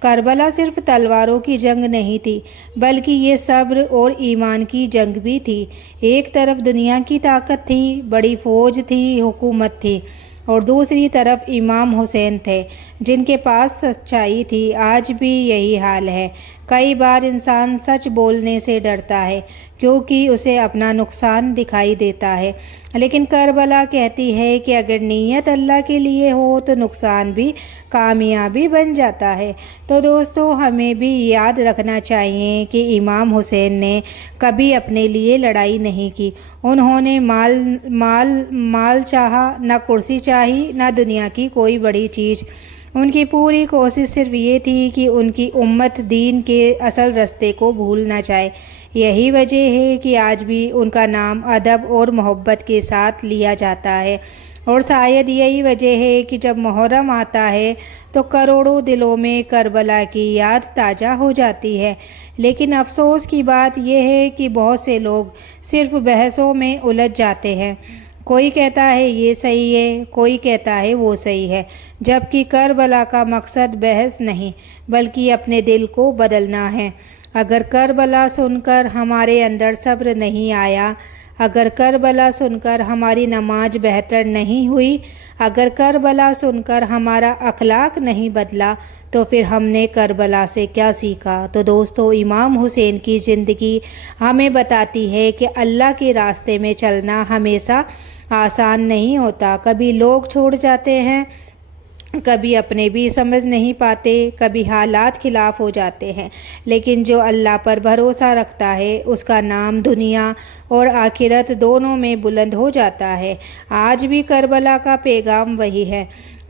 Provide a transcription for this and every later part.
کربلا صرف تلواروں کی جنگ نہیں تھی بلکہ یہ صبر اور ایمان کی جنگ بھی تھی۔ ایک طرف دنیا کی طاقت تھی، بڑی فوج تھی، حکومت تھی، اور دوسری طرف امام حسین تھے جن کے پاس سچائی تھی۔ آج بھی یہی حال ہے۔ کئی بار انسان سچ بولنے سے ڈرتا ہے کیونکہ اسے اپنا نقصان دکھائی دیتا ہے، لیکن کربلا کہتی ہے کہ اگر نیت اللہ کے لیے ہو تو نقصان بھی کامیابی بن جاتا ہے۔ تو دوستو، ہمیں بھی یاد رکھنا چاہیے کہ امام حسین نے کبھی اپنے لیے لڑائی نہیں کی۔ انہوں نے مال چاہا نہ، کرسی چاہی نہ، دنیا کی کوئی بڑی چیز۔ ان کی پوری کوشش صرف یہ تھی کہ ان کی امت دین کے اصل راستے کو بھول نہ جائے۔ یہی وجہ ہے کہ آج بھی ان کا نام ادب اور محبت کے ساتھ لیا جاتا ہے، اور شاید یہی وجہ ہے کہ جب محرم آتا ہے تو کروڑوں دلوں میں کربلا کی یاد تازہ ہو جاتی ہے۔ لیکن افسوس کی بات یہ ہے کہ بہت سے لوگ صرف بحثوں میں الجھ جاتے ہیں۔ کوئی کہتا ہے یہ صحیح ہے، کوئی کہتا ہے وہ صحیح ہے، جبکہ کربلا کا مقصد بحث نہیں بلکہ اپنے دل کو بدلنا ہے۔ اگر کربلا سن کر ہمارے اندر صبر نہیں آیا، اگر کربلا سن کر ہماری نماز بہتر نہیں ہوئی، اگر کربلا سن کر ہمارا اخلاق نہیں بدلا، تو پھر ہم نے کربلا سے کیا سیکھا؟ تو دوستو، امام حسین کی زندگی ہمیں بتاتی ہے کہ اللہ کے راستے میں چلنا ہمیشہ آسان نہیں ہوتا۔ کبھی لوگ چھوڑ جاتے ہیں، کبھی اپنے بھی سمجھ نہیں پاتے، کبھی حالات خلاف ہو جاتے ہیں، لیکن جو اللہ پر بھروسہ رکھتا ہے اس کا نام دنیا اور آخرت دونوں میں بلند ہو جاتا ہے۔ آج بھی کربلا کا پیغام وہی ہے۔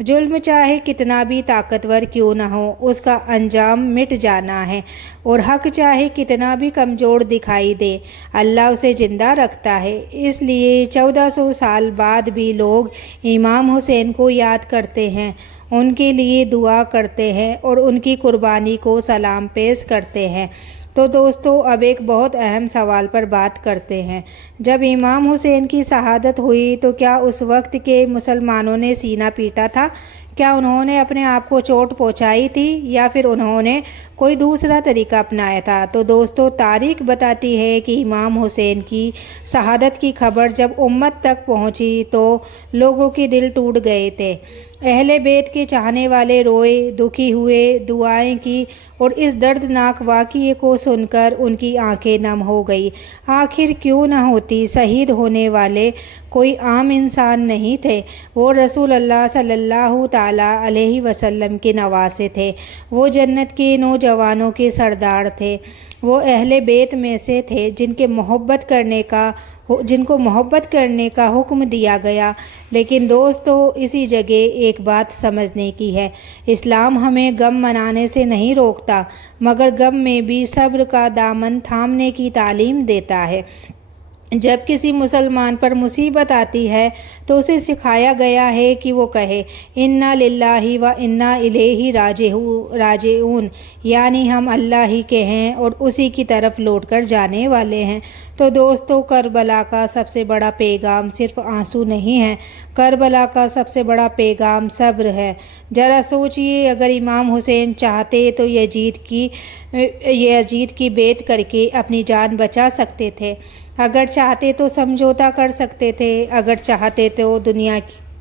ظلم چاہے کتنا بھی طاقتور کیوں نہ ہو، اس کا انجام مٹ جانا ہے، اور حق چاہے کتنا بھی کمزور دکھائی دے، اللہ اسے زندہ رکھتا ہے۔ اس لیے 1400 سال بعد بھی لوگ امام حسین کو یاد کرتے ہیں، ان کے لیے دعا کرتے ہیں اور ان کی قربانی کو سلام پیش کرتے ہیں۔ تو دوستو، اب ایک بہت اہم سوال پر بات کرتے ہیں۔ جب امام حسین کی شہادت ہوئی تو کیا اس وقت کے مسلمانوں نے سینہ پیٹا تھا؟ کیا انہوں نے اپنے آپ کو چوٹ پہنچائی تھی، یا پھر انہوں نے کوئی دوسرا طریقہ اپنایا تھا؟ تو دوستو، تاریخ بتاتی ہے کہ امام حسین کی شہادت کی خبر جب امت تک پہنچی تو لوگوں کے دل ٹوٹ گئے تھے۔ اہل بیت کے چاہنے والے روئے، دکھی ہوئے، دعائیں کی، اور اس دردناک واقعے کو سن کر ان کی آنکھیں نم ہو گئی۔ آخر کیوں نہ ہوتی؟ شہید ہونے والے کوئی عام انسان نہیں تھے، وہ رسول اللہ صلی اللہ تعالیٰ علیہ وسلم کے نواسے تھے، وہ جنت کے نوجوانوں کے سردار تھے، وہ اہل بیت میں سے تھے جن کو محبت کرنے کا حکم دیا گیا۔ لیکن دوستو، اسی جگہ ایک بات سمجھنے کی ہے، اسلام ہمیں غم منانے سے نہیں روکتا، مگر غم میں بھی صبر کا دامن تھامنے کی تعلیم دیتا ہے۔ جب کسی مسلمان پر مصیبت آتی ہے تو اسے سکھایا گیا ہے کہ وہ کہے انا للہ و انا الیہ راجعون، یعنی ہم اللہ ہی کے ہیں اور اسی کی طرف لوٹ کر جانے والے ہیں۔ تو دوستو، کربلا کا سب سے بڑا پیغام صرف آنسو نہیں ہے، کربلا کا سب سے بڑا پیغام صبر ہے۔ ذرا سوچئے، اگر امام حسین چاہتے تو یزید کی بیعت کر کے اپنی جان بچا سکتے تھے، اگر چاہتے تو سمجھوتا کر سکتے تھے، اگر چاہتے تو دنیا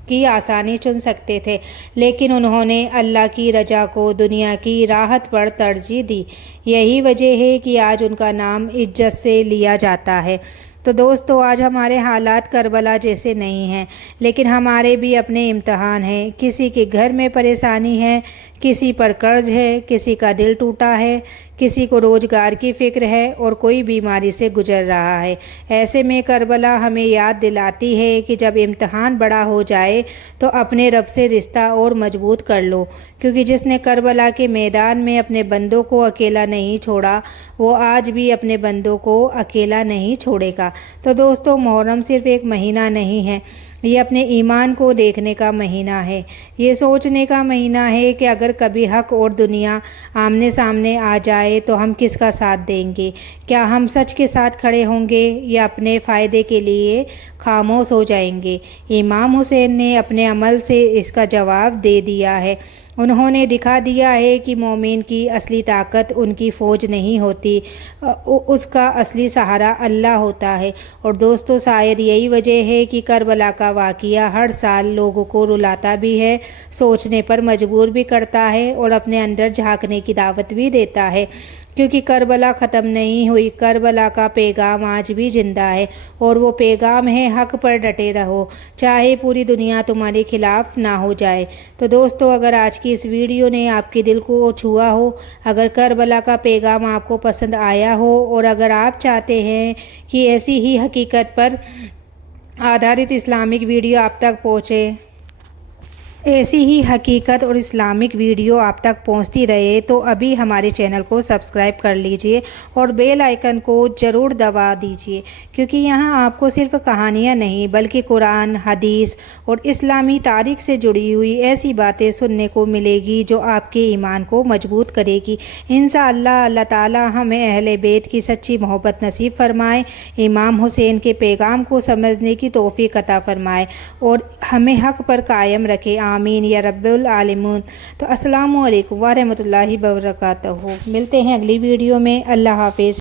کی آسانی چن سکتے تھے، لیکن انہوں نے اللہ کی رضا کو دنیا کی راحت پر ترجیح دی۔ یہی وجہ ہے کہ آج ان کا نام عزت سے لیا جاتا ہے۔ تو دوستو، آج ہمارے حالات کربلا جیسے نہیں ہیں، لیکن ہمارے بھی اپنے امتحان ہیں۔ کسی کے گھر میں پریشانی ہے، کسی پر قرض ہے، کسی کا دل ٹوٹا ہے، کسی کو روزگار کی فکر ہے، اور کوئی بیماری سے گزر رہا ہے۔ ایسے میں کربلا ہمیں یاد دلاتی ہے کہ جب امتحان بڑا ہو جائے تو اپنے رب سے رشتہ اور مضبوط کر لو، کیونکہ جس نے کربلا کے میدان میں اپنے بندوں کو اکیلا نہیں چھوڑا، وہ آج بھی اپنے بندوں کو اکیلا نہیں چھوڑے گا۔ تو دوستو، محرم صرف ایک مہینہ نہیں ہے، یہ اپنے ایمان کو دیکھنے کا مہینہ ہے، یہ سوچنے کا مہینہ ہے کہ اگر کبھی حق اور دنیا آمنے سامنے آ جائے تو ہم کس کا ساتھ دیں گے؟ کیا ہم سچ کے ساتھ کھڑے ہوں گے یا اپنے فائدے کے لیے خاموش ہو جائیں گے؟ امام حسین نے اپنے عمل سے اس کا جواب دے دیا ہے۔ انہوں نے دکھا دیا ہے کہ مومن کی اصلی طاقت ان کی فوج نہیں ہوتی، اس کا اصلی سہارا اللہ ہوتا ہے۔ اور دوستو، شاید یہی وجہ ہے کہ کربلا کا واقعہ ہر سال لوگوں کو رلاتا بھی ہے، سوچنے پر مجبور بھی کرتا ہے اور اپنے اندر جھانکنے کی دعوت بھی دیتا ہے، کیونکہ کربلا ختم نہیں ہوئی۔ کربلا کا پیغام آج بھی زندہ ہے، اور وہ پیغام ہے حق پر ڈٹے رہو، چاہے پوری دنیا تمہارے خلاف نہ ہو جائے۔ تو دوستو، اگر آج کی اس ویڈیو نے آپ کے دل کو چھوا ہو، اگر کربلا کا پیغام آپ کو پسند آیا ہو، اور اگر آپ چاہتے ہیں کہ ایسی ہی حقیقت پر آدھارت اسلامک ویڈیو آپ تک پہنچے، ایسی ہی حقیقت اور اسلامک ویڈیو آپ تک پہنچتی رہے، تو ابھی ہمارے چینل کو سبسکرائب کر لیجئے اور بیل آئیکن کو ضرور دبا دیجئے، کیونکہ یہاں آپ کو صرف کہانیاں نہیں بلکہ قرآن، حدیث اور اسلامی تاریخ سے جڑی ہوئی ایسی باتیں سننے کو ملے گی جو آپ کے ایمان کو مضبوط کرے گی۔ انشاءاللہ اللہ تعالی ہمیں اہل بیت کی سچی محبت نصیب فرمائے، امام حسین کے پیغام کو سمجھنے کی توفیق عطا فرمائے اور ہمیں حق پر قائم رکھے، آمین یا رب العالمین۔ تو السلام علیکم ورحمۃ اللہ وبرکاتہ۔ ملتے ہیں اگلی ویڈیو میں۔ اللہ حافظ۔